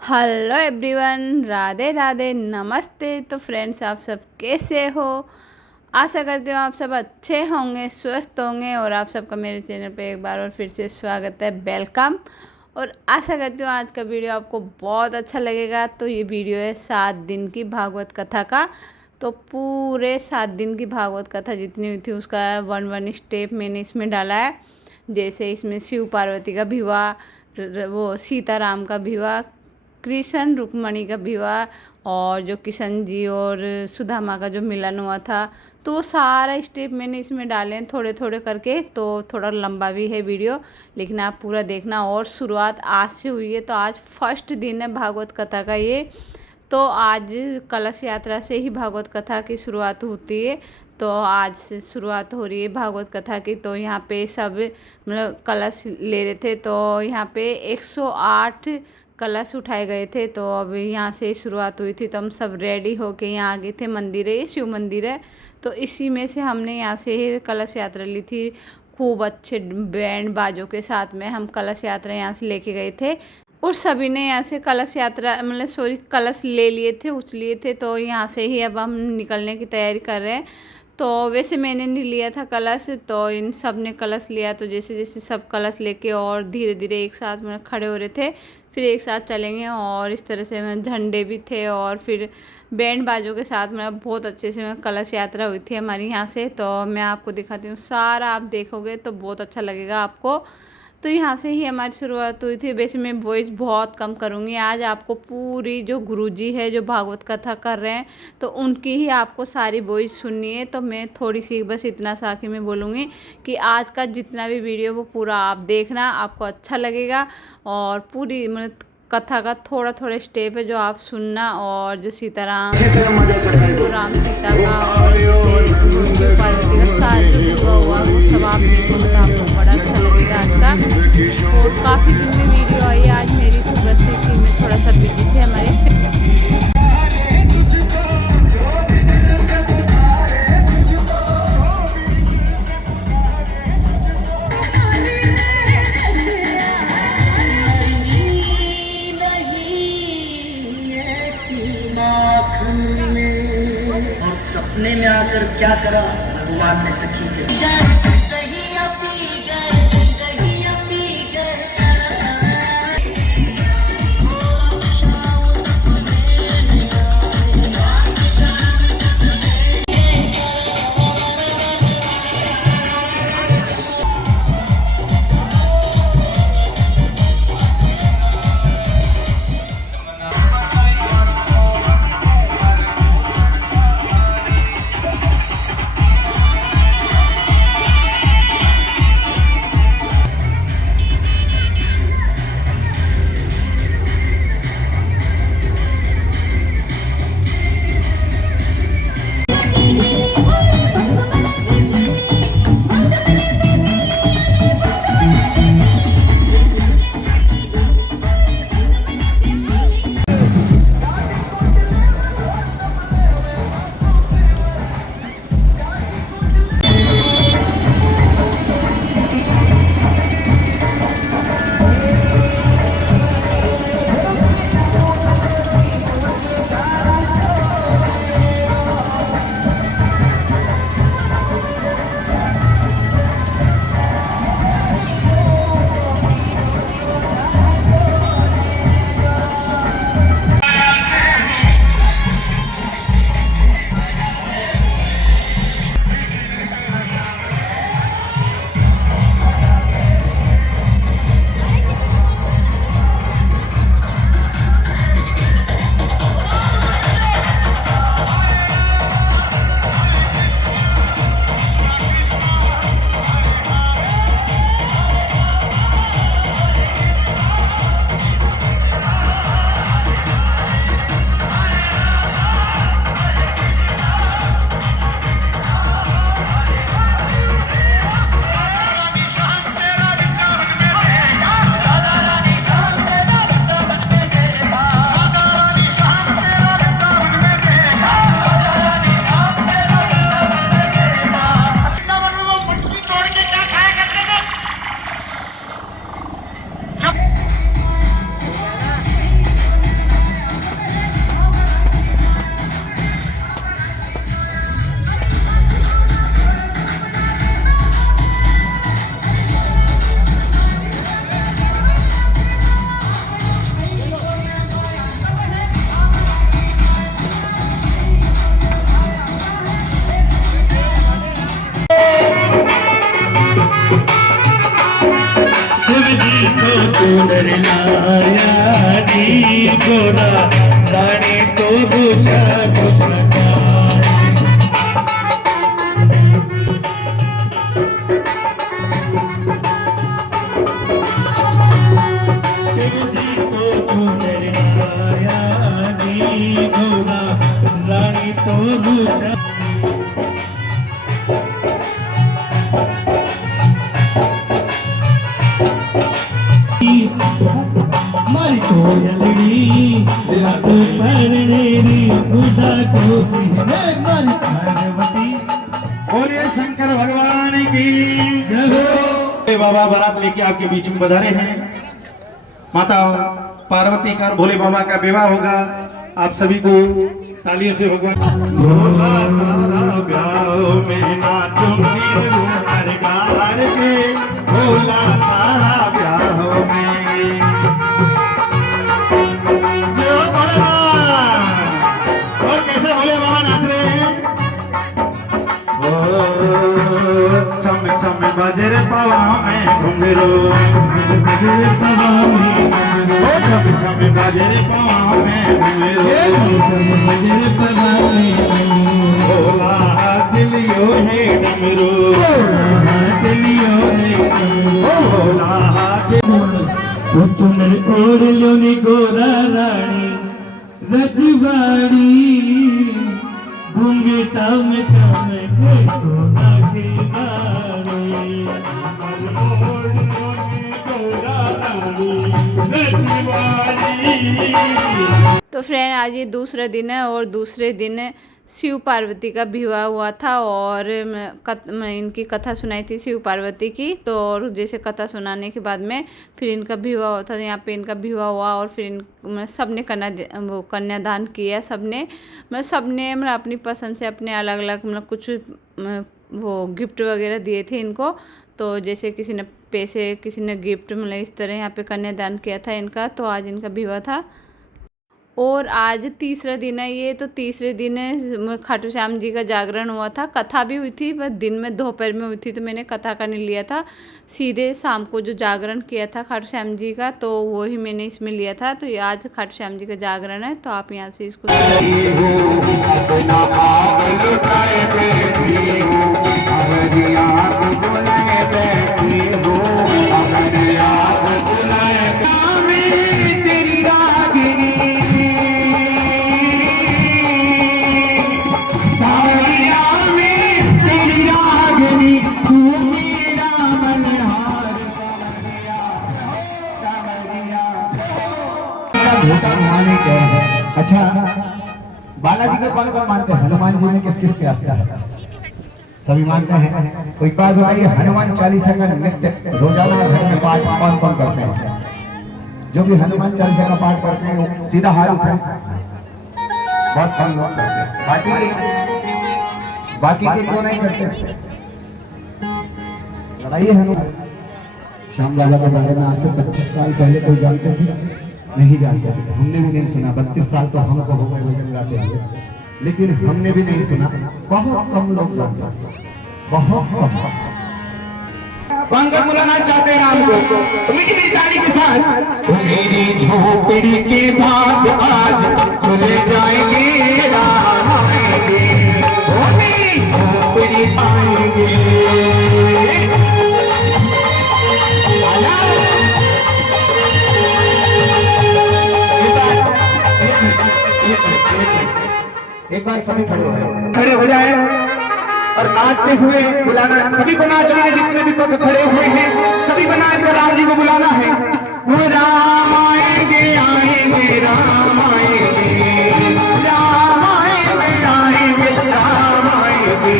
Hello everyone, Radhe Radhe, नमस्ते। तो friends, आप सब कैसे हो? आशा करती हूँ आप सब अच्छे होंगे, स्वस्थ होंगे। और आप सबका मेरे चैनल पे एक बार और फिर से स्वागत है, वेलकम। और आशा करती हूँ आज का वीडियो आपको बहुत अच्छा लगेगा। तो ये वीडियो है 7 दिन की भागवत कथा का। तो पूरे 7 दिन की भागवत कथा जितनी हुई थी उसका वन स्टेप मैंने इसमें डाला है। जैसे इसमें शिव पार्वती का विवाह, वो सीताराम का विवाह, कृष्ण रुक्मणी का विवाह, और जो किशन जी और सुदामा का जो मिलन हुआ था, तो वो सारा स्टेप मैंने इसमें डाले हैं थोड़े थोड़े करके। तो थोड़ा लंबा भी है वीडियो, लेकिन आप पूरा देखना। और शुरुआत आज से हुई है, तो आज फर्स्ट दिन है भागवत कथा का ये। तो आज कलश यात्रा से ही भागवत कथा की शुरुआत होती है। तो आज से शुरुआत हो रही है भागवत कथा की। तो यहाँ पे सब मतलब कलश ले रहे थे। तो यहाँ पे 108 कलश उठाए गए थे। तो अब यहाँ से शुरुआत हुई थी, तो हम सब रेडी होके यहाँ आ गए थे। मंदिर है, शिव मंदिर है, तो इसी में से हमने यहाँ से ही कलश यात्रा ली थी। खूब अच्छे बैंड बाजों के साथ में हम कलश यात्रा यहाँ से लेके गए थे। और सभी ने यहाँ से कलश यात्रा मतलब सॉरी कलश ले लिए थे, उछ लिए थे। तो यहाँ से ही अब हम निकलने की तैयारी कर रहे हैं। तो वैसे मैंने नहीं लिया था कलश, तो इन सब ने कलश लिया। तो जैसे जैसे सब कलश लेके और धीरे धीरे एक साथ में खड़े हो रहे थे, फिर एक साथ चलेंगे। और इस तरह से मैं झंडे भी थे, और फिर बैंड बाजों के साथ में बहुत अच्छे से मैं कलश यात्रा हुई थी हमारी यहाँ से। तो मैं आपको दिखाती हूँ, सारा आप देखोगे तो बहुत अच्छा लगेगा आपको। तो यहाँ से ही हमारी शुरुआत हुई थी। वैसे मैं वॉइस बहुत कम करूँगी आज। आपको पूरी जो गुरुजी है जो भागवत कथा कर रहे हैं, तो उनकी ही आपको सारी वॉइस सुननी है। तो मैं थोड़ी सी बस इतना सा कि मैं बोलूँगी कि आज का जितना भी वीडियो वो पूरा आप देखना, आपको अच्छा लगेगा। और पूरी मतलब कथा का थोड़ा थोड़ा स्टेप है जो आप सुनना। और जो सीताराम जो राम सीता का और शिव पार्वती का साथ जो विवाह हुआ वो सब आप देखोगे तो आपको बड़ा अच्छा लगेगा आज का। और काफ़ी दिन में वीडियो आई है आज मेरी, तो बस इसी में थोड़ा सा बिजी थे हमारे। और सपने में आकर क्या करा भगवान ने सखी के साथ। गोरा रानी तो दूसरा कुछ न जाने। शिव जी को चुनर आया नी गोरा रानी तो दूसरा। मारी कोयलड़ी रात पड़नेरी खुदा को है मारी पार्वती। बोलिए शंकर भगवान की जय हो। बाबा बारात लेके आपके बीच में पधारे हैं। माता पार्वती का भोले बाबा का विवाह होगा। आप सभी को तालियों से होगा। भोला तारा ब्याह में नाचूंगी हर गार के। भोला तारा ब्याह में और कैसे भोले बाबा नाच रहे हैं। छम छम बजर पवा में घुंघरू बजर पवा में छम छम बजर पवा में घुंघरू बजर पवा में भोला दिलियो है डमरू दिलियो है भोला चुनर ओढ़ लो नी गोरा रानी रजवाड़ी घूंघटा में चमके सोना की बारी। ओढ़ लो नी गोरा रानी रजवाड़ी। तो फ्रेंड आज ये दूसरा दिन है और दूसरे दिन शिव पार्वती का विवाह हुआ था और इनकी कथा सुनाई थी शिव पार्वती की। तो और जैसे कथा सुनाने के बाद में फिर इनका विवाह हुआ था। यहाँ पे इनका विवाह हुआ और फिर सब ने कन्यादान किया। सब ने अपनी पसंद से अपने अलग अलग कुछ वो गिफ्ट वगैरह दिए थे इनको। तो जैसे किसी ने पैसे किसी ने गिफ्ट इस तरह यहाँ पे कन्यादान किया था इनका। तो आज इनका विवाह था और आज तीसरा दिन है ये। तो तीसरे दिन खाटू श्याम जी का जागरण हुआ था। कथा भी हुई थी बस दिन में दोपहर में हुई थी। तो मैंने कथा का नहीं लिया था। सीधे शाम को जो जागरण किया था खाटू श्याम जी का तो वो ही मैंने इसमें लिया था। तो ये आज खाटू श्याम जी का जागरण है। तो आप यहाँ से इसको अच्छा बालाजी को कौन कौन मानते हैं? हनुमान जी में किस किस के आस्था है? सभी मानते हैं। तो एक बात बताइए, हनुमान चालीसा का नित्य रोजाना घर में पाठ कौन कौन करते हैं? जो भी हनुमान चालीसा का पाठ करते हैं वो सीधा हाथ उठाए। बहुत कम लोग करते हैं। बाकी के क्यों नहीं करते? लड़ाइए हनुमान श्याम लाला के बारे में आज से 25 साल पहले कोई जानते थे? नहीं जानते थे। हमने भी नहीं सुना। 32 साल तो हमको हो गए भजन गाते हुए, लेकिन हमने भी नहीं सुना। बहुत कम लोग जानते हैं, बहुत कम। कौन कौन बुलाना चाहते हैं राम को? मीठी ताली के साथ। मेरी झोपड़ी के बाद आज खुल जाएंगे राम आएंगे। मेरी झोपड़ी आएंगे। एक बार सभी खड़े हो जाए और नाचते हुए बुलाना। सभी को नाचना है। जितने भी लोग खड़े हुए हैं सभी को नाच कर राम जी को बुलाना है। वो राम आएंगे आएंगे राम आएंगे राम आएंगे आएंगे राम आएंगे।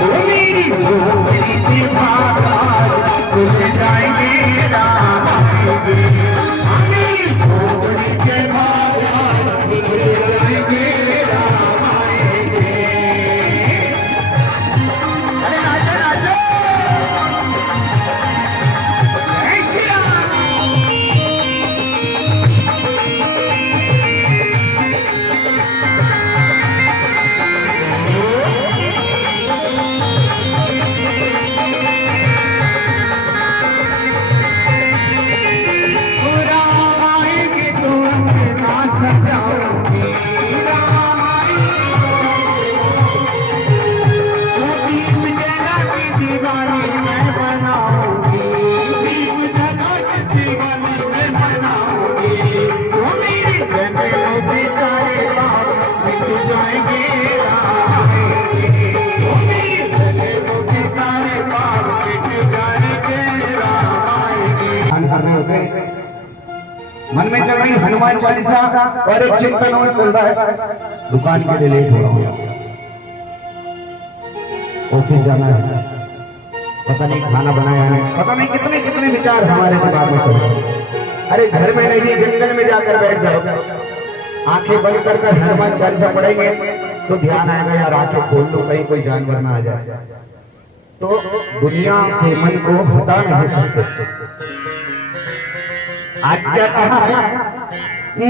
वो मेरी झोपड़ी के बाहर खुल जाएंगे राम आएंगे। मेरी झोपड़ी के बाहर खुल जाएंगे राम आएंगे। अरे नाचो नाचो। जय श्री राम। मन में चल रही हनुमान चालीसा और एक चिंतन और चल रहा है, दुकान के लिए लेट हो रहा हूँ, ऑफिस जाना है, पता नहीं खाना बनाया है, पता नहीं कितने कितने विचार हमारे दिमाग में चल रहे हैं। अरे घर में नहीं, जंगल में जाकर बैठ जाओ, आंखें बंद कर हनुमान चालीसा पढ़ेंगे तो ध्यान आएगा यार आंखें खोल लो कहीं कोई जानवर ना आ जाए। तो दुनिया से मन को हटा नहीं सकते। आज क्या कहा है,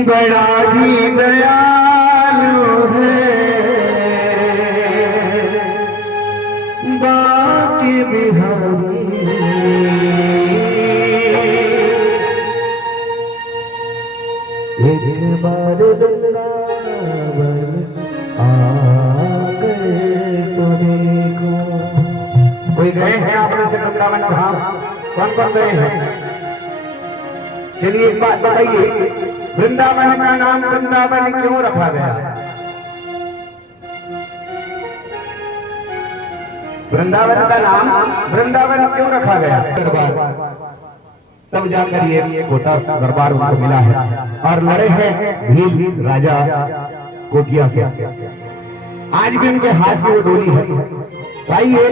बड़ा ही दयालु है बाकी बिहारी, एक बार वृंदावन आकर तो देखो। कोई गए हैं आपने से वृंदावन धाम? कौन कौन गए हैं? चलिए एक बात बताइए, वृंदावन का नाम वृंदावन क्यों रखा गया? वृंदावन का नाम वृंदावन क्यों रखा गया? दरबार, तब जाकर ये कोटा दरबार उनको मिला है और लड़े हैं भील राजा कोटिया से। आज भी उनके हाथ में वो डोली है। आइए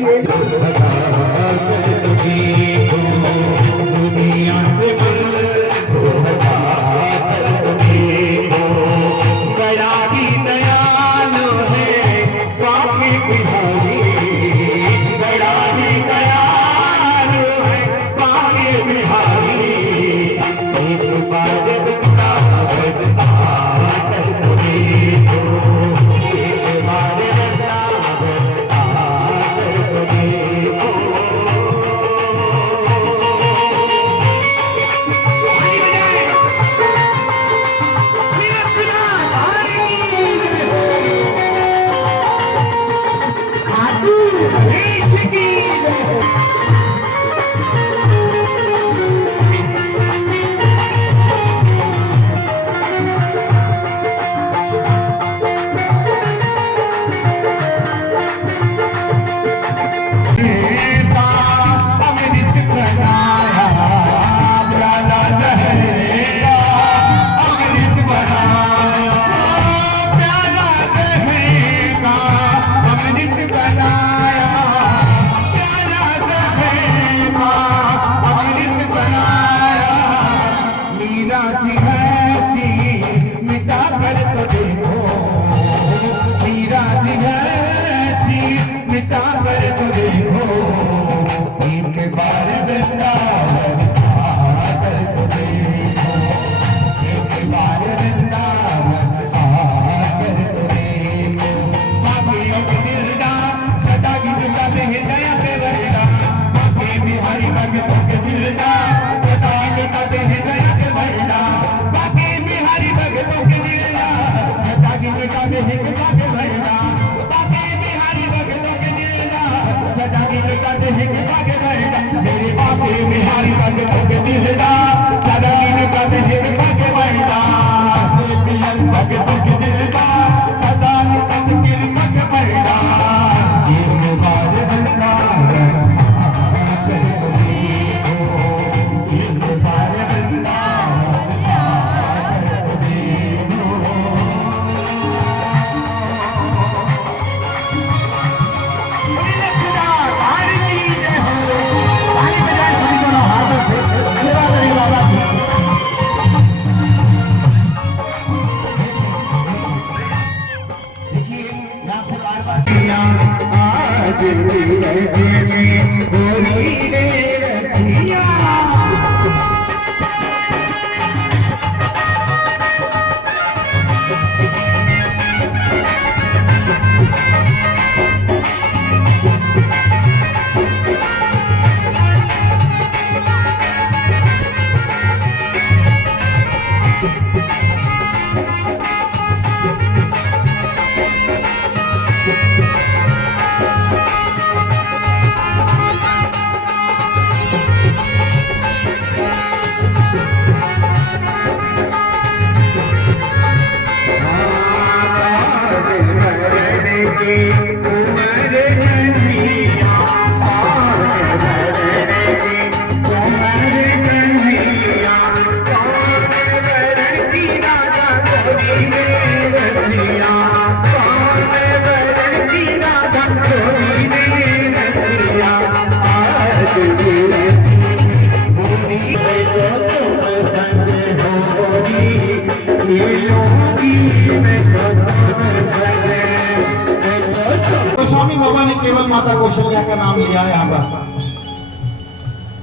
माता कौशल्या का नाम लिया है यहाँ पर,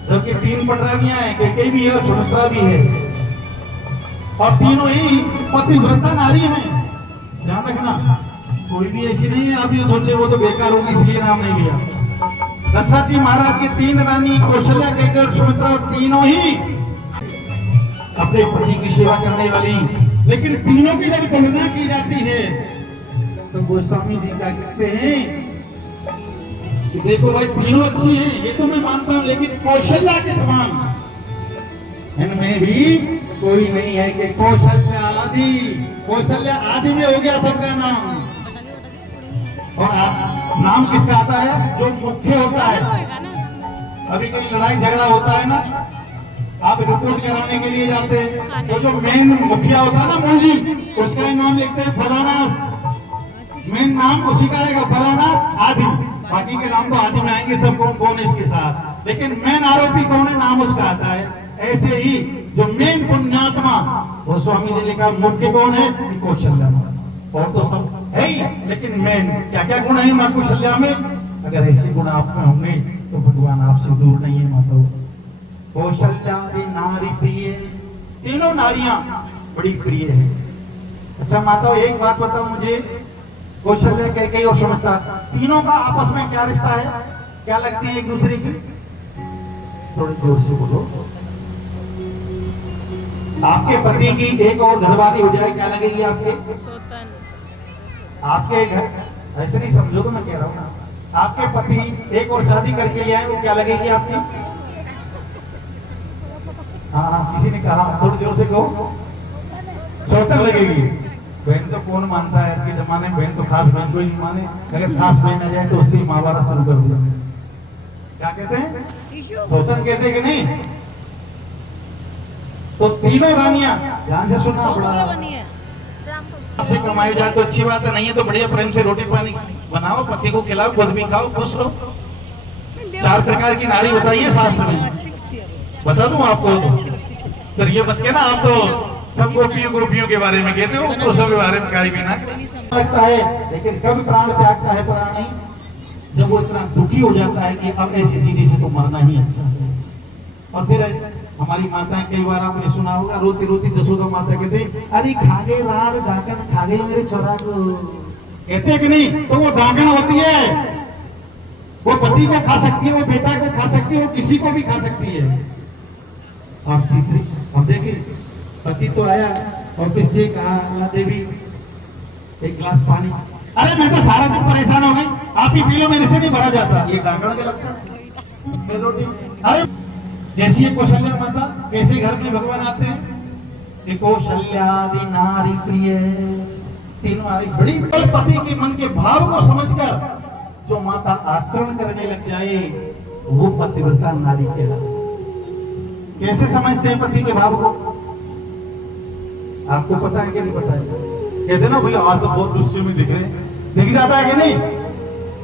जबकि 3 पटरानियां हैं, कैकेयी भी है और सुमित्रा भी है, और तीनों ही पतिव्रता नारी हैं। ध्यान रखना, कोई भी ऐसी नहीं है आप ये सोचे वो तो बेकार होगी इसलिए नाम नहीं लिया। दशरथ जी महाराज की 3 रानी कौशल्या, कैकेयी और सुमित्रा, और तीनों ही अपने पति की सेवा करने वाली। लेकिन तीनों की जब तुलना की जाती है तो गोस्वामी जी क्या कहते हैं कि देखो भाई तीनों अच्छी हैं, ये तो मैं मानता हूं, लेकिन कौशल्या के समान इनमें भी कोई नहीं है कि कौशल्या आदि में हो गया सबका नाम। और नाम किसका आता है? जो मुख्य होता है। अभी कहीं लड़ाई झगड़ा होता है ना, आप रिपोर्ट कराने के लिए जाते हैं तो जो मेन मुखिया होता है ना, मुंजी, उसका ही नाम लिखते हैं फलाना, मेन नाम उसी का आएगा फलाना आदि, बाकी के नाम तो आदि में आएंगे सब कौन है इसके साथ, लेकिन मेन आरोपी कौन है नाम उसका आता है। ऐसे ही जो मेन पुण्यात्मा वो स्वामी जी लिखा मुख्य कौन है? कौशल्या। और तो सब है ही, लेकिन मेन क्या क्या गुण है माँ कौशल्या में? अगर ऐसे गुण आप में होंगे तो भगवान आपसे दूर नहीं है माता। कौशल्या नारी प्रिय, तीनों नारियां बड़ी प्रिय है। अच्छा माता एक बात बताओ मुझे, कौशल्या, कैकेयी और सुमित्रा तीनों का आपस में क्या रिश्ता है? क्या लगती है एक दूसरे की? थोड़ी जोर से बोलो। आपके पति की एक और घरवाली हो जाए क्या लगेगी आपके? आपके घर ऐसे नहीं समझो तो मैं कह रहा हूँ ना, आपके पति एक और शादी करके ले आए वो क्या लगेगी आपकी? हाँ किसी ने कहा, थोड़ी जोर से कहो। सौतन लगेगी। बहन तो कौन मानता है आज के जमाने में? बहन तो खास बहन कोई नहीं माने, अगर खास बहन आ जाए तो उससे महाभारत शुरू कर दिया। क्या कहते हैं? सौतन कहते हैं कि नहीं? तो तीनों रानियां, ध्यान से सुनना पड़ा, आपसे कमाई जाए तो अच्छी बात है, नहीं है तो बढ़िया प्रेम से रोटी पानी बनाओ, पति को खिलाओ, खुद भी खाओ, खुश रहो। 4 प्रकार की नारी बताइए शास्त्र में, बता दूं आपको? तो ये मत के ना आप तो सब गोपियों के बारे में कहते हो, पुरुषों के बारे में कहीं भी ना लगता है। लेकिन कब प्राण त्यागता है प्राणी? जब वो इतना दुखी हो जाता है कि अब ऐसी जीने से तो मरना ही अच्छा है। और फिर हमारी माताएं, कई बार आपने सुना होगा, रोती रोती जसोदा माता कहते अरे खागे राड़ डाकन खागे मेरे छोरा को, कहते कि नहीं? तो वो डाकन होती है, वो पति को खा सकती है, वो बेटा को खा सकती है, वो किसी को भी खा सकती है। और तीसरी, अब देखिए पति तो आया और फिर से कहा देवी एक गिलास पानी, अरे मैं तो सारा दिन परेशान हो गई, आप ही पी लो, मेरे से नहीं भरा जाता। ये डाकण के लक्षण। अरे जैसी ये कौशल्या माता, कैसे घर में भगवान आते हैं? कौशल्यादि नारी प्रिय, तीनों नारी बड़ी। पति के मन के भाव को समझकर जो माता आचरण करने लग जाए वो पतिव्रता नारी कहलाती। कैसे समझते हैं पति के भाव को? आपको पता है कि नहीं पता है? कहते ना भैया आज तो बहुत गुस्से में दिख रहे हैं, दिख जाता है कि नहीं?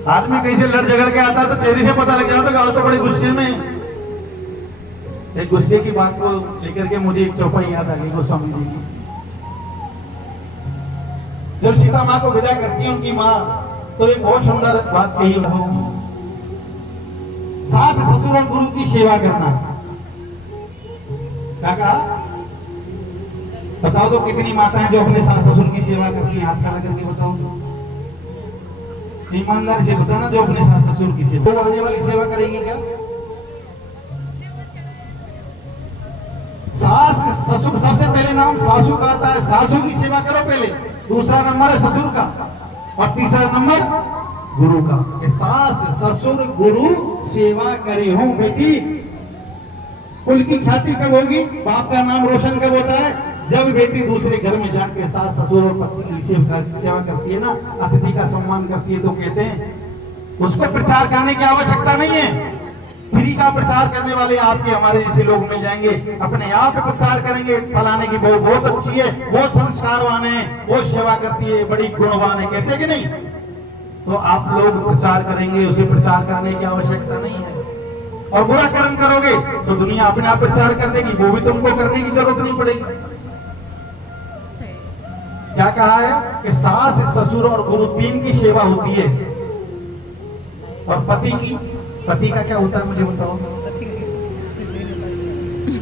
आदमी कहीं से लड़ झगड़ के आता है तो चेहरे से पता लग जाता है कि आज तो बड़े गुस्से में। एक गुस्से की बात को लेकर के मुझे एक चौपाई याद आ गई गोस्वामी जी की। जब सीता माँ को विदा करती है उनकी माँ, तो एक बहुत सुंदर बात कही हो, सास ससुर और गुरु की सेवा करना। क्या कहा? बताओ तो कितनी माताएं जो अपने सास ससुर की सेवा करती हैं? हाथ खड़ा करके बताओ, ईमानदारी से बताना, जो अपने सास ससुर की सेवा, वो आने वाली सेवा करेगी क्या? सास ससुर, सबसे पहले नाम सासू का आता है, सासू की सेवा करो पहले, दूसरा नंबर है ससुर का, और तीसरा नंबर गुरु का। सास ससुर गुरु सेवा करे हूं बेटी। कुल की ख्याति कब होगी? बाप का नाम रोशन कब होता है? जब बेटी दूसरे घर में जाकर सास ससुर और पत्नी की सेवा करती है ना, अतिथि का सम्मान करती है, तो कहते हैं उसको प्रचार करने की आवश्यकता नहीं है। फ्री का प्रचार करने वाले आपके हमारे जैसे लोग मिल जाएंगे, अपने आप प्रचार करेंगे, फलाने की बहू बहुत अच्छी है, बहुत संस्कारवान है, बहुत सेवा करती है, बड़ी गुणवान है, कहते कि नहीं? तो आप लोग प्रचार करेंगे, उसे प्रचार करने की आवश्यकता नहीं है। और बुरा कर्म करोगे तो दुनिया अपने आप प्रचार कर देगी, वो भी तुमको करने की जरूरत नहीं पड़ेगी। क्या कहा है कि सास ससुर और गुरु 3 की सेवा होती है। और पति का क्या होता है मुझे बताओ।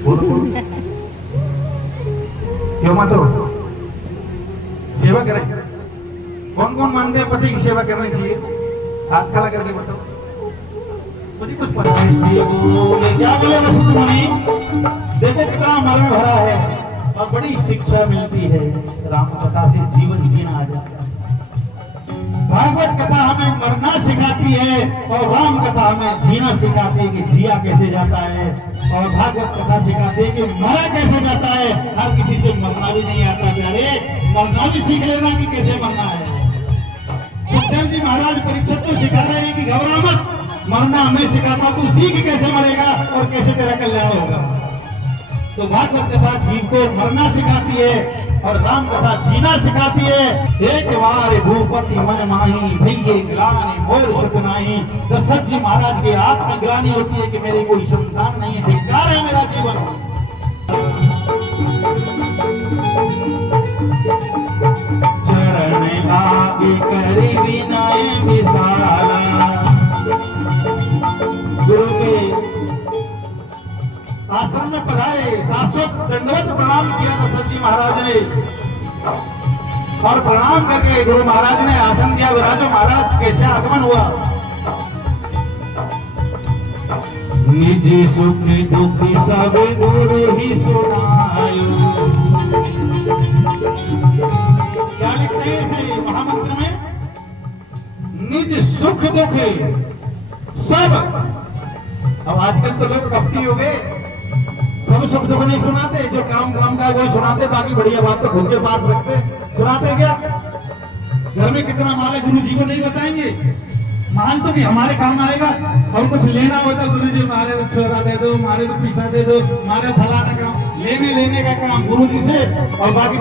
बोलो बोलो, क्यों मत हो, सेवा करें। कौन कौन मानते हैं पति की सेवा करनी चाहिए, हाथ खड़ा करके बताओ मुझे कुछ पता नहीं। क्या बोले मुनि, देखो कितना हमारे में भरा है और बड़ी शिक्षा मिलती है। राम कथा से जीवन जीना आ जाता है। भागवत कथा हमें मरना सिखाती है और राम कथा हमें जीना सिखाती है कि जिया कैसे जाता है। और भागवत कथा सिखाती है कि मरा कैसे जाता है। हर किसी से मरना भी नहीं आता प्यारे, मरना भी सीख लेना कि कैसे मरना है। सुखदेव जी महाराज परीक्षित को सिखा रहे हैं कि घबरा मत, मरना हमें सिखाता, तू सीख कैसे मरेगा और कैसे तेरा कल्याण होगा। तो भागवत कथा जीव को मरना सिखाती है और राम कथा जीना सिखाती है। एक बार भूपति मन माही भैये ग्लानि मोर सुख नाही। दशरथ जी महाराज के आत्म ग्लानि होती है कि मेरी कोई संतान नहीं है, धिक्कार है मेरा जीवन। चरण आगे करी विनय विशाला। गुरु के आश्रम में पधारे, शाश्वत दंडवत प्रणाम किया दशरथ जी महाराज ने और प्रणाम करके गुरु महाराज ने आसन दिया। विराजो महाराज कैसे आगमन हुआ। निज सुख दुख सब गुरु ही सुनायो। क्या लिखते हैं इसे महामंत्र में, निज सुख दुख सब। अब आजकल तो लोग कपटी हो गए, सब सुख दुख नहीं सुनाते, जो काम का वही सुनाते, बाकी बढ़िया बात तो खुद के पास रखते। सुनाते क्या, घर में कितना माल है गुरु जी को नहीं बताएंगे। माल तो भी हमारे काम आएगा, और कुछ लेना हो तो गुरु जी मारे तो छोरा दे दो, मारे तो पैसा दे दो, मारे फलाना काम, लेने का काम गुरु जी से। और बाकी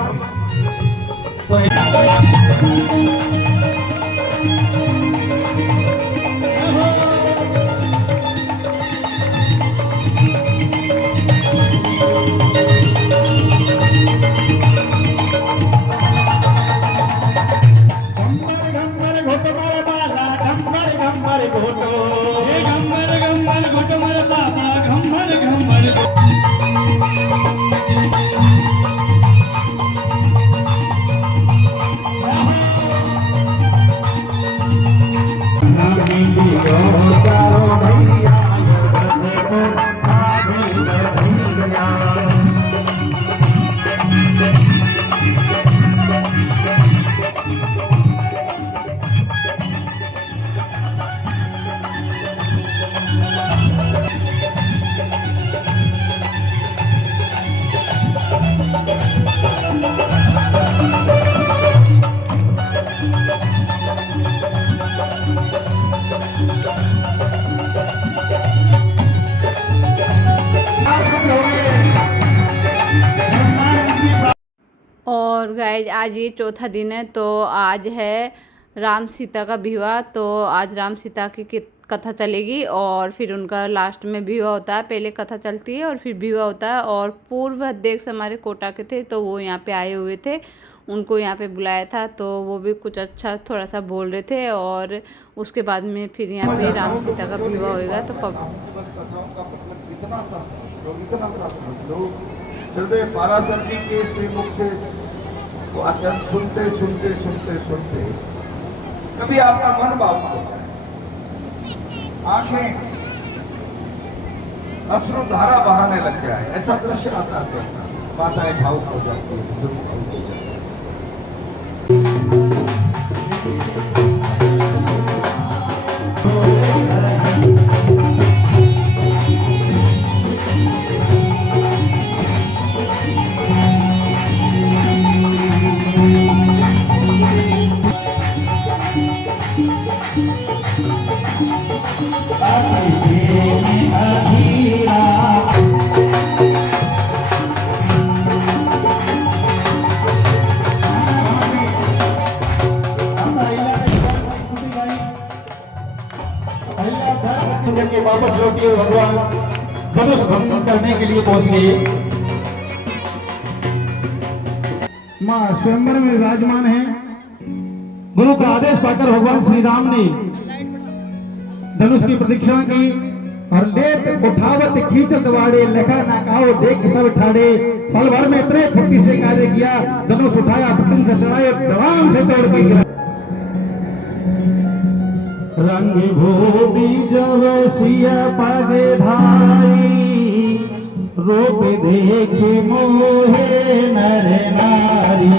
और गाइज आज ये चौथा दिन है, तो आज है राम सीता का विवाह। तो आज राम सीता की कथा चलेगी और फिर उनका लास्ट में विवाह होता है। पहले कथा चलती है और फिर विवाह होता है। और पूर्व अध्यक्ष हमारे कोटा के थे, तो वो यहाँ पे आए हुए थे, उनको यहाँ पे बुलाया था, तो वो भी कुछ अच्छा थोड़ा सा बोल रहे थे। और उसके बाद में फिर यहाँ पे राम सीता का विवाह होगा। तो हृदय पाराशर जी के श्रीमुख से वाचन सुनते सुनते सुनते सुनते कभी आपका मन भावुक हो जाए, आंखें अश्रु धारा बहाने लग जाए, ऐसा दृश्य आता है। माताएं भावुक हो जाती है, बुजुर्ग भावुक हो जाते हैं। के वापस लौटिए, भगवान धनुष भंग करने के लिए पहुंच गए। मां स्वयंवर में विराजमान है। गुरु का आदेश पाकर भगवान श्री राम ने धनुष की प्रदक्षिणा की और लेत उठावत खींचत वाड़े लेखा ना काओ देख सब ठाड़े पल भर में इतने फुर्ती से कार्य किया धनुष उठाया पतंग से चढ़ाए धड़ाम से तोड़ के गिरा रंग भूमि जब सिया पागे धारी रूप देखे मोहे नर नारी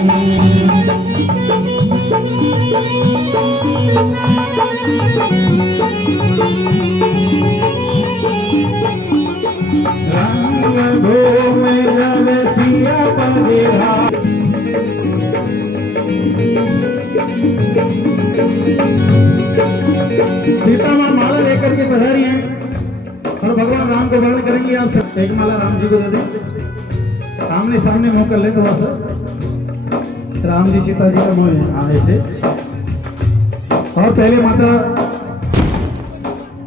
रंग भूमि जब सिया पागे धारी सीता माँ माला लेकर के पधारी हैं और भगवान राम को वर्ण करेंगे। आप सब एक माला राम जी को दे दें, आमने सामने मुंह कर ले तो बस राम जी सीता जी का मुंह आने से। और पहले माता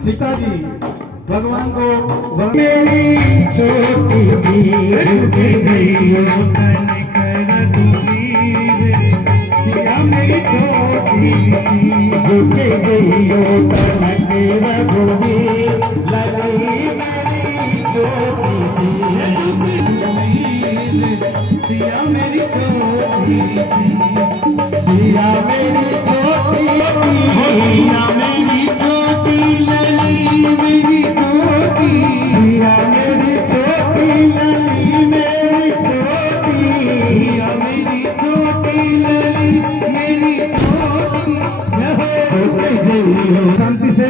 सीता जी भगवान को मेरी छोटी सी मेरी छोटी झुके गईयो तन के रघुवीर लगी मेरी छोटी सी सिया मेरी छोटी सिया मेरी छोटी सिया मेरी छोटी लली मेरी छोटी सिया मेरी छोटी लली मेरी छोटी सिया मेरी छोटी लली शांति से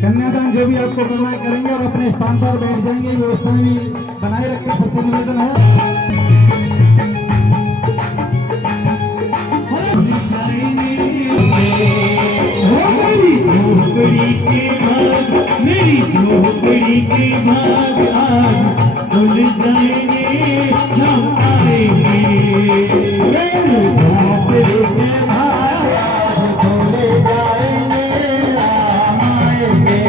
कन्यादान जो भी आपको करना करेंगे और अपने स्थान पर बैठ जाएंगे। व्यवस्था भी बनाए रखें, सबसे निवेदन है। मेरी झोपड़ी के भाग आज खुल जाएंगे हम आएंगे झोपड़ी के भाग खुल जाएंगे राम आएंगे।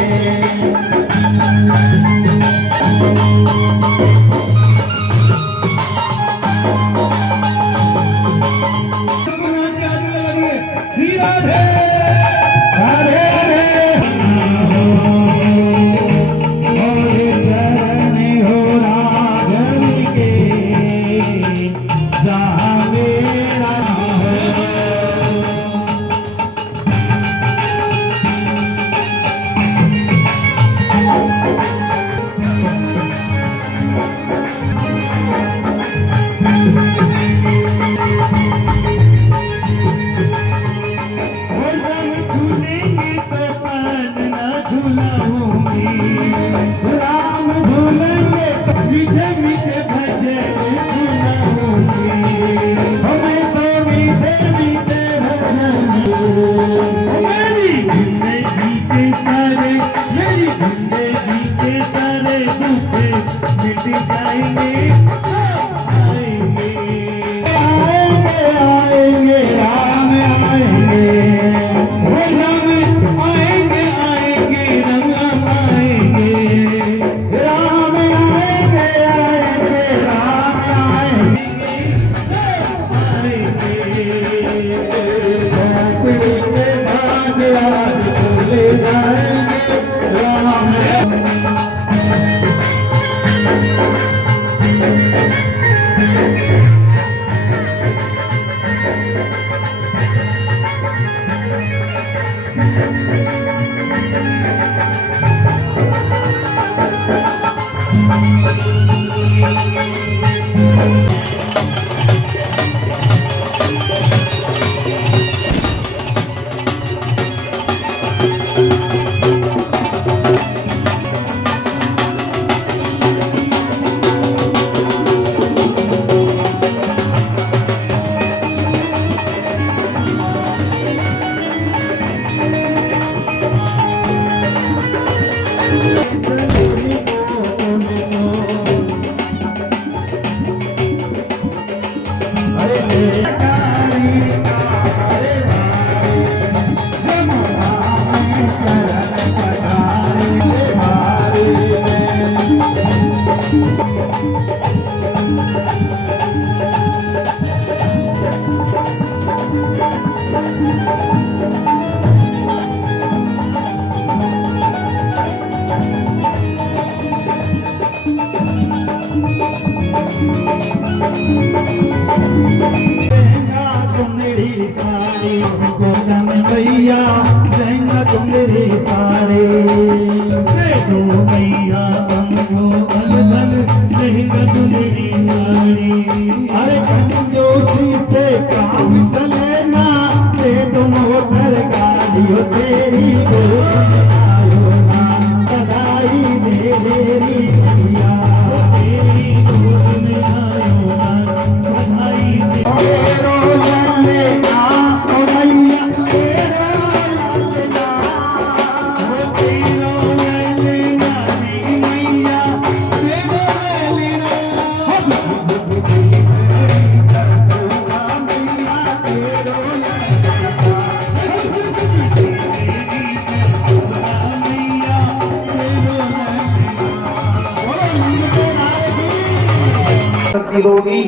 दोगी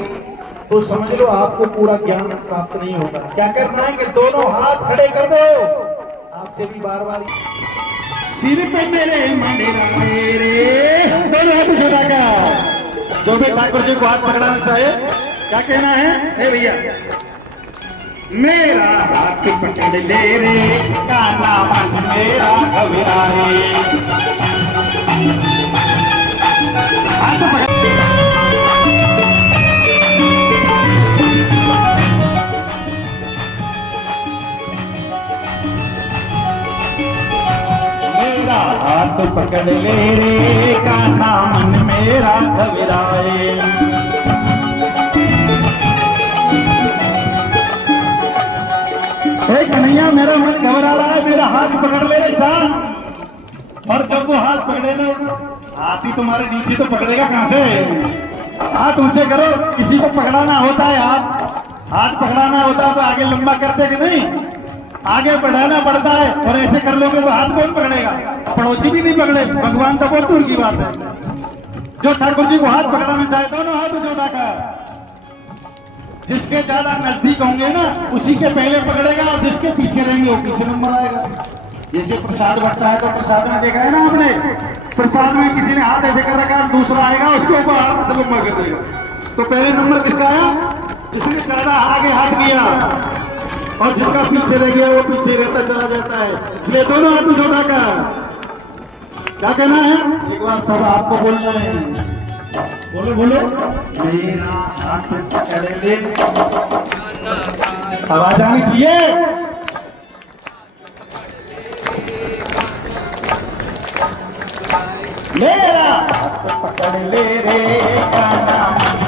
तो समझ लो आपको पूरा ज्ञान प्राप्त नहीं होगा। क्या करना है कि दोनों हाथ खड़े कर दो, आपसे भी बार बार सिर पे मेरे मंडेरा मेरे दोनों हाथ उठाकर जो भी ठाकुर जी को हाथ पकड़ाना चाहे क्या कहना है? ए भैया मेरा हाथ पकड़ ले रे काना मन मेरा घबराए, हाथ पकड़ मेरा हाथ पकड़ ले रे काना मन मेरा घबराए। कन्हैया मेरा मन घबरा रहा है, मेरा हाथ पकड़ ले रे शान। और जब वो हाथ पकड़े ना, हाथ ही तुम्हारे नीचे तो पकड़ेगा कहां से? हाथ ऊंचे करो, किसी को पकड़ाना होता है हाथ पकड़ाना होता है तो आगे लंबा करते कि नहीं, आगे बढ़ाना पड़ता है। और ऐसे कर लोगे तो हाथ कौन पकड़ेगा? पड़ोसी भी नहीं पकड़े, भगवान तो बहुत दूर की बात है। जो ठाकुर जी को हाथ पकड़ाना चाहे दोनों हाथ ऊंचे उठाकर, जिसके ज्यादा नजदीक होंगे ना उसी के पहले पकड़ेगा और जिसके पीछे रहेंगे वो पीछे नंबर आएगा। जैसे प्रसाद बढ़ता है तो प्रसाद में देखा है ना आपने, प्रसाद में किसी ने हाथ ऐसे कर रखा, दूसरा आएगा उसके ऊपर हाथ से नंबर कर देगा। तो पहले नंबर किसका आया? जिसने ज्यादा आगे हाथ किया, और जिसका पीछे रह गया वो पीछे रहता चला जाता है। इसलिए दोनों हाथ उठाकर क्या कहना है? एक बार सब आपको बोलना है, बोलो बोलो मेरा हाथ पकड़ ले, आवाज आनी चाहिए। मेरा हाथ पकड़ ले रे काना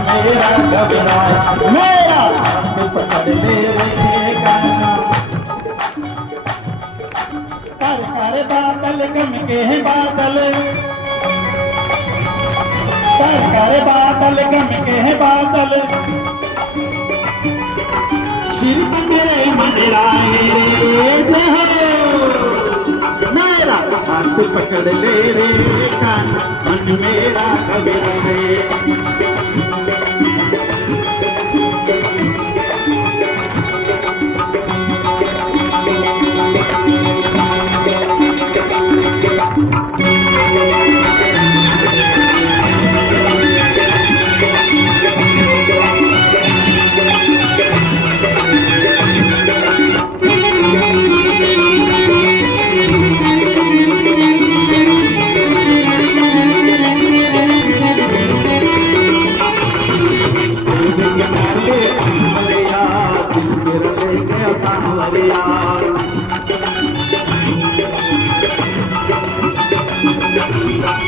मेरा घबराए, मेरा हाथ पकड़ ले रे काना। कर बादल गम के हैं बादल, कर बादल गम के हैं बादल, सिर पे मंडराए मेरा हाथ पकड़ ले रे काना मन मेरा घबराए।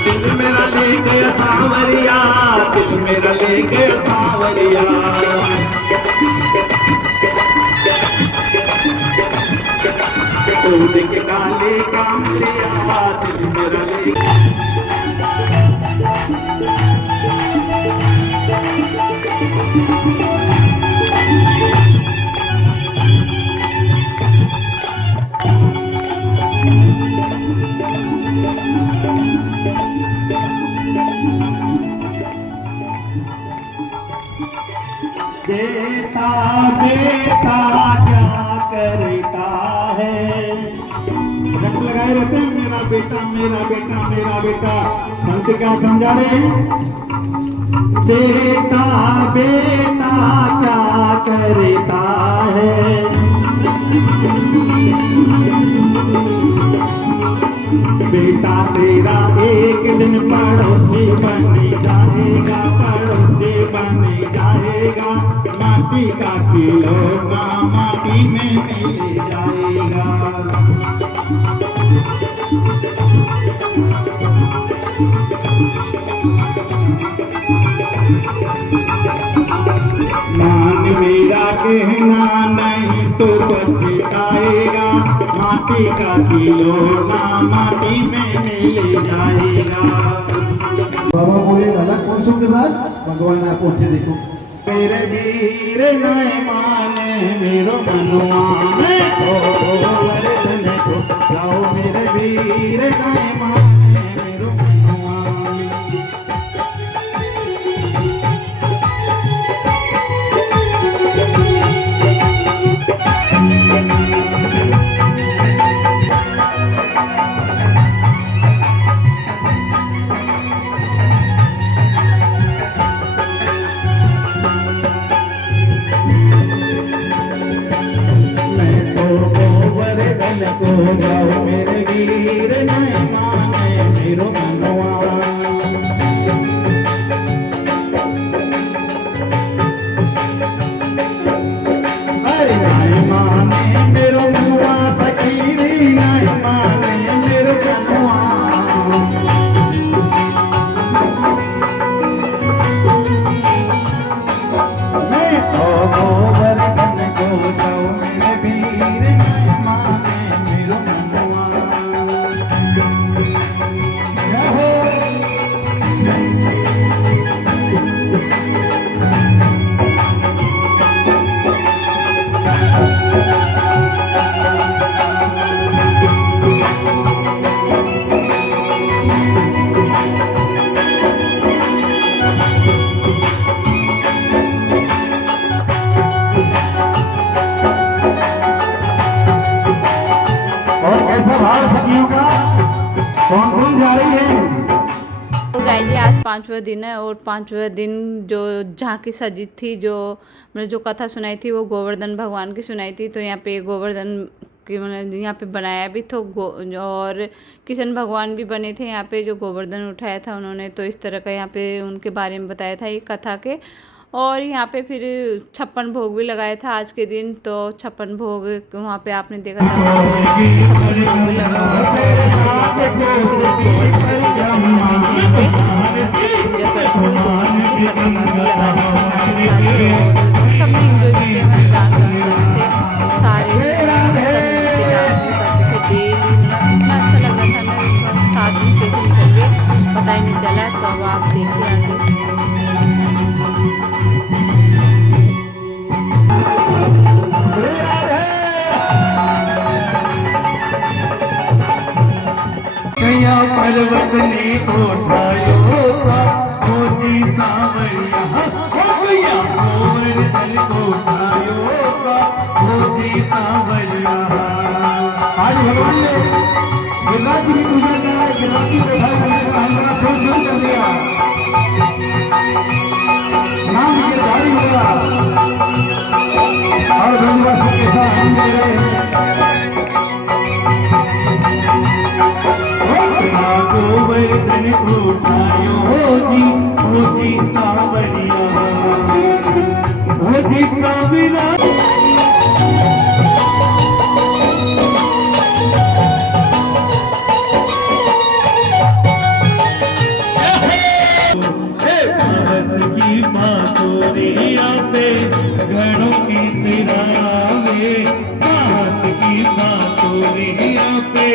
दिल मेरा ले गया सांवरिया, दिल मेरा ले गया सांवरिया। दूध के काले कामरिया, दिल मेरा ले देता देता क्या करता है, रट लगाए रहते हैं मेरा बेटा मेरा बेटा मेरा बेटा। संत क्या समझा रहे हैं? देता बेटा क्या करता है, बेटा तेरा एक दिन पड़ोसी बन जाएगा, पड़ोसी बन जाएगा। माटी का खिलौना माटी में मिल जाएगा। मान मेरा कहना नहीं तो पछताएगा, माटी का खिलौना माटी में मिल जाएगा। बाबा बोले अलग पुरुषों के साथ भगवान आप उनसे देखो। मेरे वीर नए माने मेरो मनुआने ओ वर्धन को जाओ, मेरे वीर नए माने मेरो मनुआने। हो जाओ मेरे वीर नहीं माने मेरो मनवा अरे नहीं माने मेरो मुआ सखीरी नहीं माने मेरो मनवा मैं तो गोवर्धन को जाऊं मेरे वीर नहीं माने मेरो मनवा जय हो और कैसा भाव सखियों का कौन कौन जा रही है और गाय जी आज 5वां दिन है और 5वां दिन जो झांकी सजी थी, जो मैंने जो कथा सुनाई थी वो गोवर्धन भगवान की सुनाई थी। तो यहाँ पे गोवर्धन की मैंने यहाँ पे बनाया भी तो और किशन भगवान भी बने थे यहाँ पे, जो गोवर्धन उठाया था उन्होंने। तो इस तरह का यहाँ पे उनके बारे में बताया था ये कथा के। और यहाँ पे फिर 56 भोग भी लगाया था आज के दिन। तो 56 भोग वहाँ पे आपने देखा पता ही नहीं चला। तो अब आप देखिए आगे। कैया पर्वत ने उठायो मोती सावरिया कैया गोवर्धन को उठायो मोती सावरिया। आज भगवान ने गिरनार की पूजा करा, गिरनार की बैठा हमारा खून दूर कर दिया, नाम के धारी हुआ और ब्रह्मवासी के साथ हम दे रहे हैं। गोवर्धन उठायो मोती सावरिया मोती सावरिया। की बांसुरिया पे घड़ों की तिरावे, बांस की बांसुरिया पे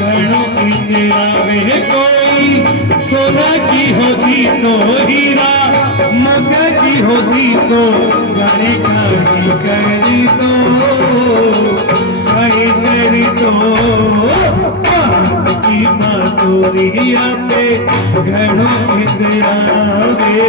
घड़ों की तिरावे। कोई सोना की होती तो हीरा, मक्का की होती तो गणे करी करी तो कहीं करी तो। बांस की बांसुरिया पे घड़ों की तिरावे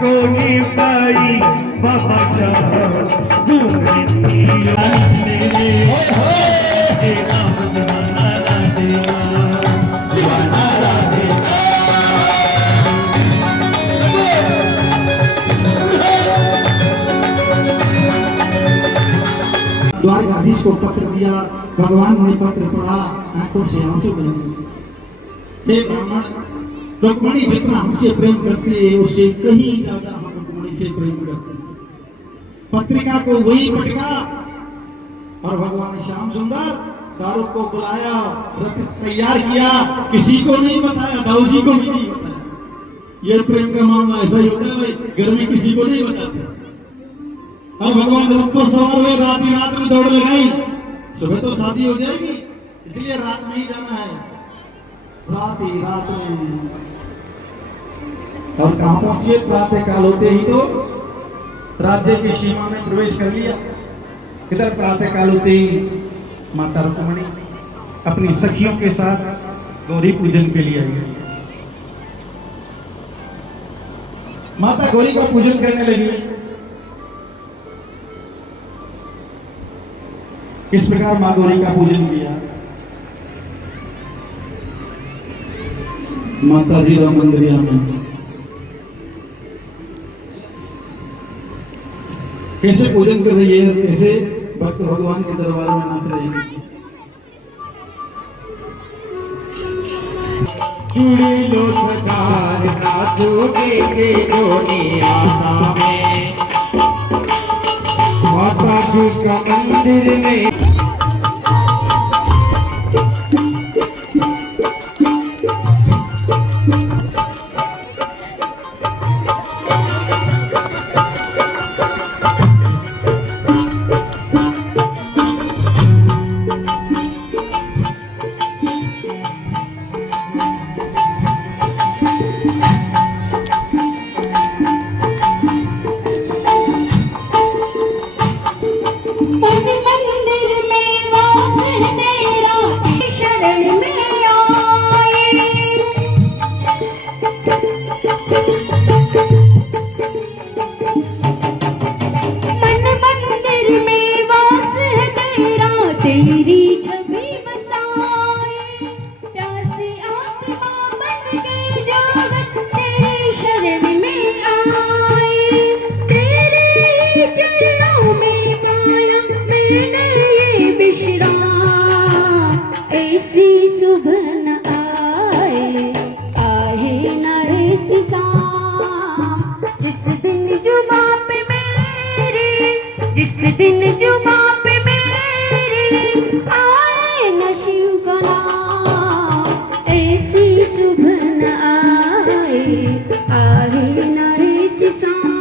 कोई पाई बाबा द्वारकाधीश को पत्र दिया, भगवान ने पत्र पढ़ा, आंखों से आंसू बहे। हे ब्राह्मण, रुक्मिणी जितना हमसे प्रेम करते हैं उससे कहीं ज्यादा हम रुक्मिणी से प्रेम करते हैं। पत्रिका को वही पढ़ा और भगवान श्याम सुंदर दारूक को बुलाया, रथ तैयार किया, किसी को नहीं बताया, दाऊजी को भी नहीं बताया। ये प्रेम का मामला ऐसा ही होता है भाई, घर में किसी को नहीं बताते। और भगवान रथ पर सवार हुए, रात ही रात में दौड़ लगाई, सुबह तो शादी हो जाएगी, इसलिए रात में ही जाना है, रात ही रात में। और कहाँ पहुंचे? प्रातः काल होते ही तो राज्य की सीमा में प्रवेश कर लिया। इधर प्रातः काल होते ही माता रुक्मिणी अपनी सखियों के साथ गौरी पूजन के लिए आई। माता गौरी का पूजन करने लगी। इस प्रकार मां गौरी का पूजन किया। माता जी राम मंदिर में कैसे पूजन कर रही है, कैसे भक्त भगवान के दरबार में नाच रही है। चूड़ी लो सकार नाचोगे के दुनिया में, माता जी का मंदिर में। जिस दिन जुबा पे मेरे आए न शिव का नाम, ऐसी सुबह न आए न ऐसी शाम।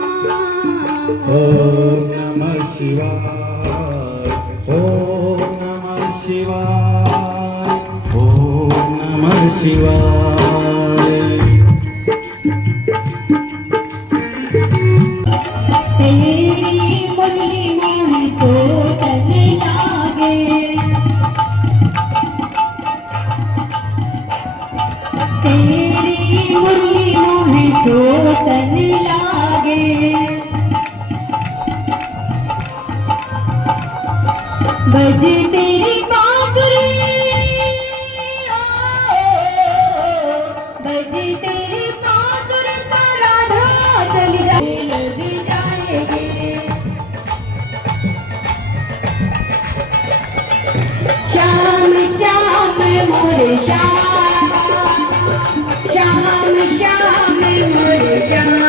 ओम नमः शिवाय, ओम नमः शिवाय, ओम नमः शिवाय। तेरी मुरली में सोतन लागे, तेरी मुरली में सोतन लागे, बज तेरी बांसुरी, बज तेरी बांसुरी का राधा चल जाएगी। श्याम श्याम मोरे श्याम, श्याम श्याम मोरे श्याम।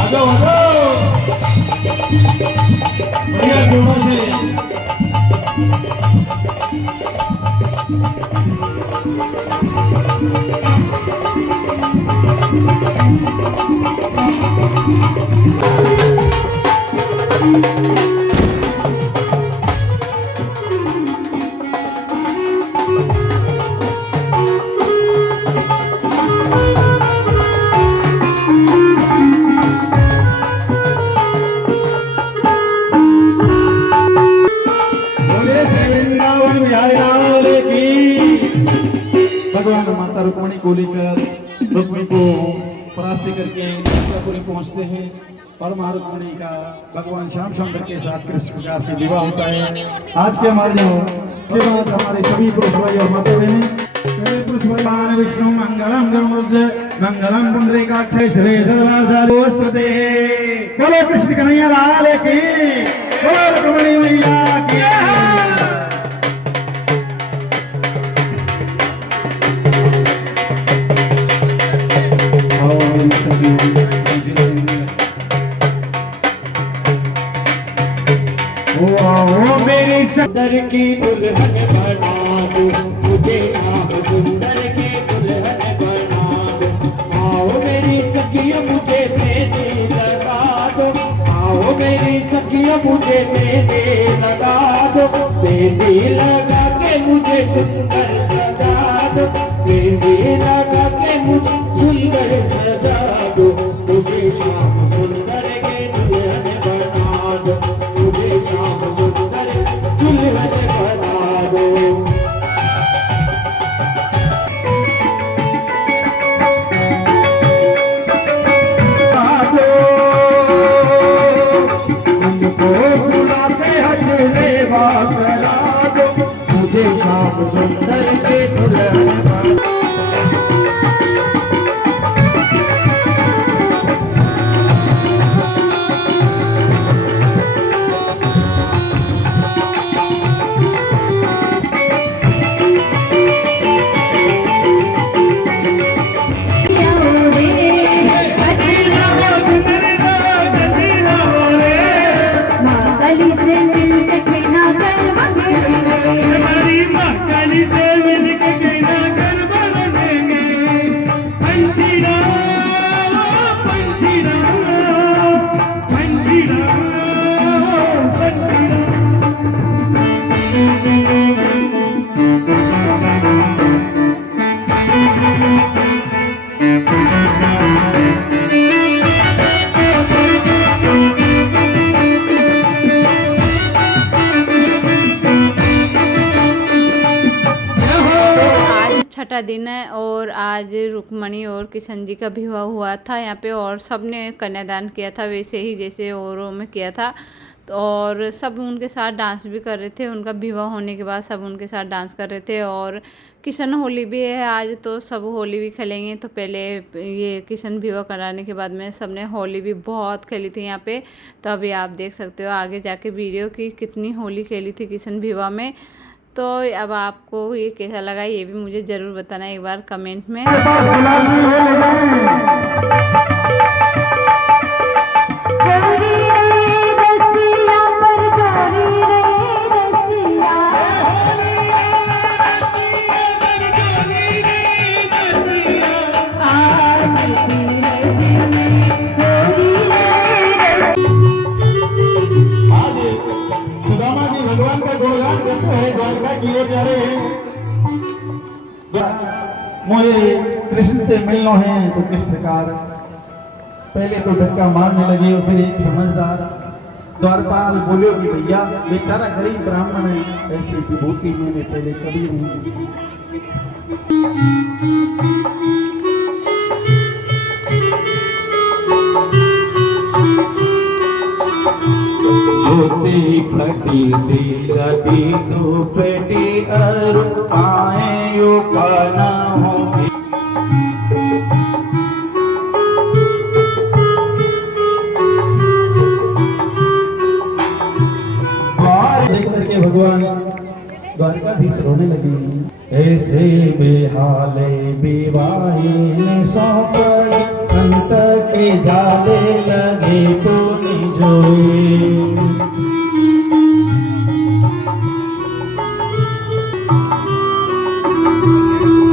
आजो आजो, बढ़िया जोरों से। भगवान माता रुक्मिणी को लेकर रुक्मिणी को परास्त करके मिर्जापुरी पहुंचते हैं और मां रुक्मिणी का भगवान श्याम सुंदर के साथ कृष्ण प्रकार से विवाह होता है। आज के हमारे जो के बाद हमारे सभी पुरुष भाई और माता बहनें, पुरुष भगवान विष्णु मंगलम गरुड़ मंगलम पुंडरीकाक्षय श्री सर्वसाधुस्ते। बोलो कृष्ण कन्हैया लाल की, बोलो रुक्मिणी मैया की। ओ मेरी सुंदर की दुल्हन बना दो, मुझे आप सुंदर की दुल्हन बना मेहंदी लगा के मुझे सुंदर सजा दो, मुझे शाम सुंदर के दुल्हन बना दो, मुझे शाम सुंदर दुल्हन बना दो। मुझे शाम सुंदर के दुल्हन छठा दिन है और आज रुक्मणी और किशन जी का विवाह हुआ था यहाँ पे, और सब ने कन्यादान किया था वैसे ही जैसे औरों में किया था। तो और सब उनके साथ डांस भी कर रहे थे, उनका विवाह होने के बाद सब उनके साथ डांस कर रहे थे। और किशन होली भी है आज, तो सब होली भी खेलेंगे। तो पहले ये किशन विवाह कराने के बाद में सब ने होली भी बहुत खेली थी यहाँ पे। तो अभी आप देख सकते हो आगे जाके वीडियो की कितनी होली खेली थी किशन विवाह में। तो अब आपको ये कैसा लगा ये भी मुझे ज़रूर बताना एक बार कमेंट में। भगवान का गुणगान करते हैं, द्वारका की ओर जा रहे हैं। मुझे कृष्ण से मिलना है तो किस प्रकार, पहले तो धक्का मारने लगे और फिर एक समझदार द्वारपाल बोले कि भैया बेचारा गरीब ब्राह्मण है, ऐसी विभूति मैंने पहले कभी नहीं। धोती फटी सी रटी दुपटी अरु पाए यो पाना होगी। देख करके भगवान द्वारकाधीश रोने लगे। ऐसे बेहाले विवाहे ने सौंप अंत के जाले लगे तो निजोए।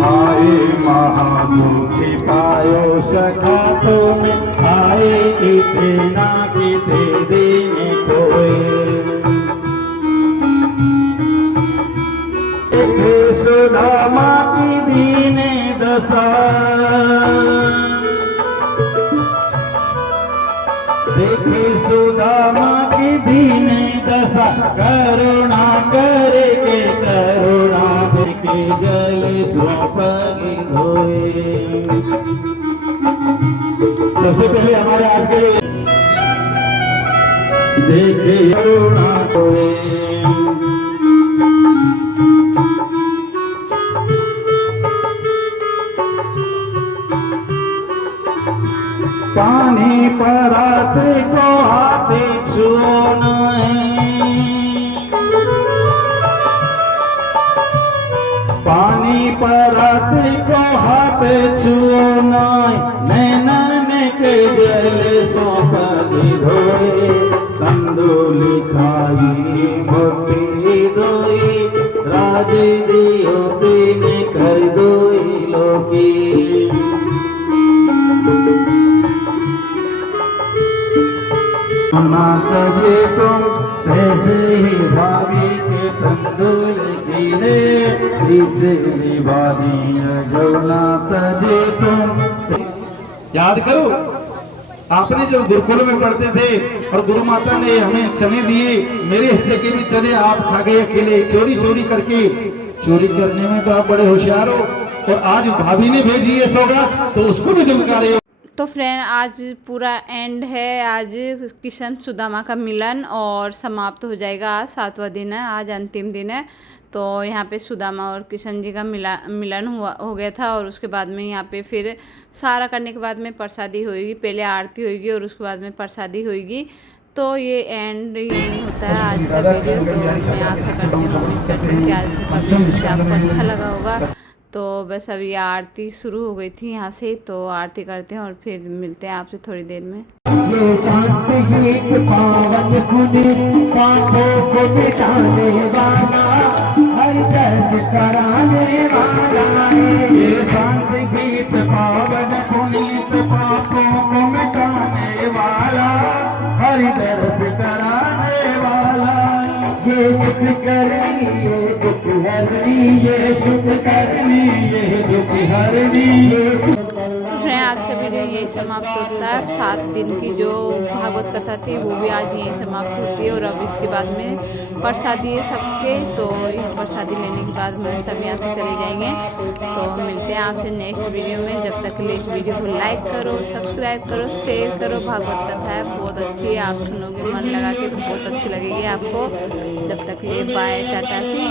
आए महामुखी पायो सखा तुम्हें, आए किथे ना किथे देने कोई। सुदामा की दीने दशा, देखे सुदामा की दीने दशा, करुणा करे के करुणा के जल स्वपति धोए। सबसे पहले हमारे आज के देखे करुणा धोए। पानी परात को हाथे छूना है, पानी परात को हाथ छूना है, नैनन के जल सौंपति धोए। कंदोली खाई मोती धोई, राज दियो तीन कर दोई लोकी। ना करिए तुम ऐसे ही भाभी के तंदुल गिरे, याद करो, आपने जब गुरुकुल में पढ़ते थे और गुरु माता ने हमें चने दिए, मेरे हिस्से के भी चने आप खा गए अकेले, चोरी चोरी करके। चोरी करने में तो आप बड़े होशियार हो, और आज भाभी ने भेजी है सौगात तो उसको भी दुमका रहे हो। तो फ्रेंड आज पूरा एंड है, आज किशन सुदामा का मिलन और समाप्त हो जाएगा। आज 7वां दिन है, आज अंतिम दिन है। तो यहाँ पे सुदामा और किशन जी का मिलन हो गया था, और उसके बाद में यहाँ पे फिर सारा करने के बाद में प्रसादी होएगी, पहले आरती होएगी और उसके बाद में प्रसादी होएगी। तो ये एंड यही होता है आज का वीडियो। तो मैं आशा करती हूँ कि आज का वीडियो आपको अच्छा लगा होगा। तो बस अभी आरती शुरू हो गई थी यहाँ से, तो आरती करते हैं और फिर मिलते हैं आपसे थोड़ी देर में। ये शांत गीत पावन खुद पापों को मिटाने वाला, हर दर्द कराने वाला है। ये शांत गीत पावन पुनीत पापों को मिटाने वाला, हरि दर्श कराने वाला। ये सुख करनी ये दुख हरनी, ये सुख करनी ये दुख हरनी। तो फ्रेंड आज का वीडियो यही समाप्त होता है। 7 दिन की जो भागवत कथा थी वो भी आज यही समाप्त होती है, और अब इसके बाद में प्रसादी है सबके। तो यह प्रसादी लेने के बाद में सब यहाँ से चले जाएंगे। तो मिलते हैं आपसे नेक्स्ट वीडियो में। जब तक के लिए इस वीडियो को लाइक करो, सब्सक्राइब करो, शेयर करो। भागवत कथा है, बहुत अच्छी है, आप सुनोगे मन लगा के तो बहुत अच्छी लगेगी आपको। जब तक के लिए बाय, टाटा सी।